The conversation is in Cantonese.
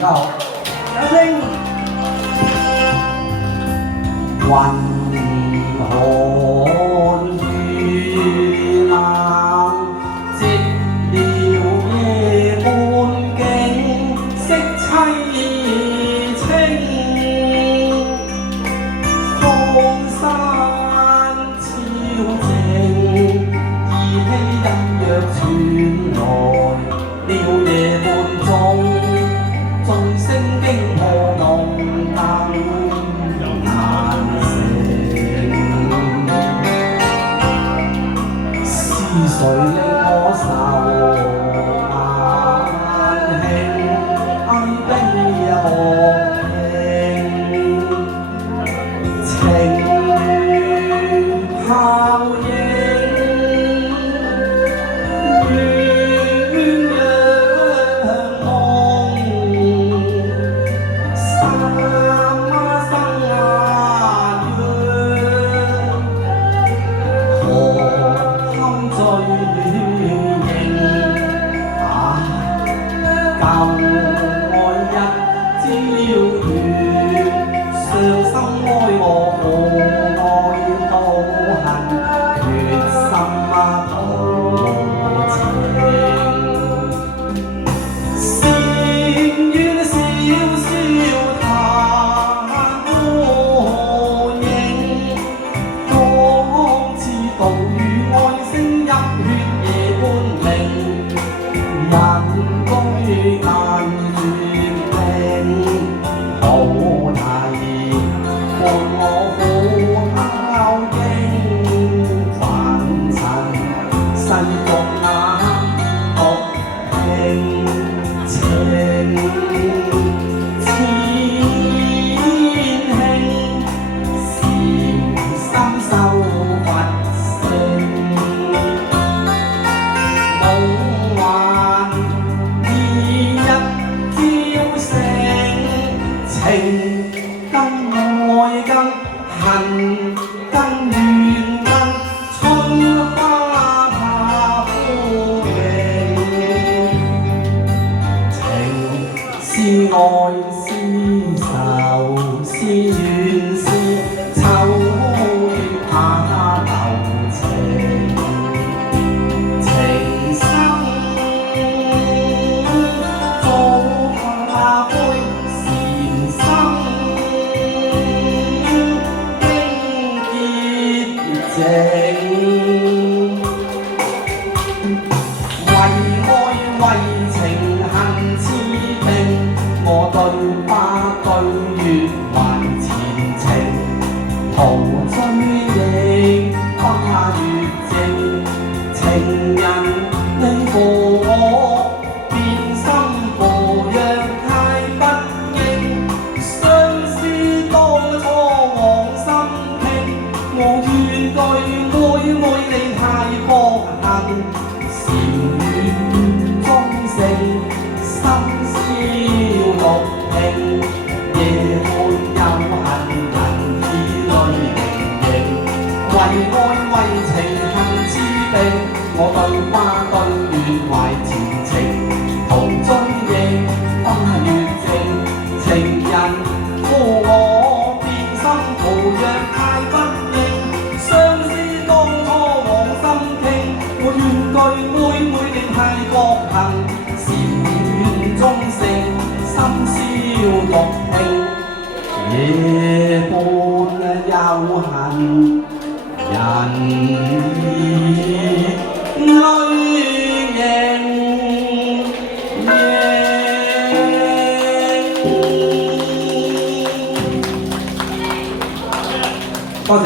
好，有聲。雲寒雨冷，寂寥夜半景色凄清。荒山超靜，依稀隱約傳來了夜半鐘。眾聲驚破夢燈難成，是誰令我愁眼輕，哀悲莫停，情緣效應，鸳鸯夢。舊愛一朝斷，傷心愛我無愛都恨，決心圖情。禪院小小檀孤影，仿似道與愛聲泣血夜半明。人居間月明，好提伴我苦考經，凡塵世俗眼獨聽情千輕，禪心修佛性。情更愛更恨更怨更春花怕枯榮，情是愛是愁是怨是秋月怕留情，情深早怕灰。為情恨痴定，我對花對月還前程，途追憶花月靜，情人你負我變心負，若太不應，相思當初往心傾，我怨對愛你太過恨。深宵六平，夜半幽恨人以淚盈盈。為愛為情恨痴定，我對花對月懷前程，途追憶花月靜，情人負我變心負，若太不應，相思當初往心傾，我怨對妹你太過恨。中性深宵獨聽，夜半幽恨人意淚盈盈。多謝。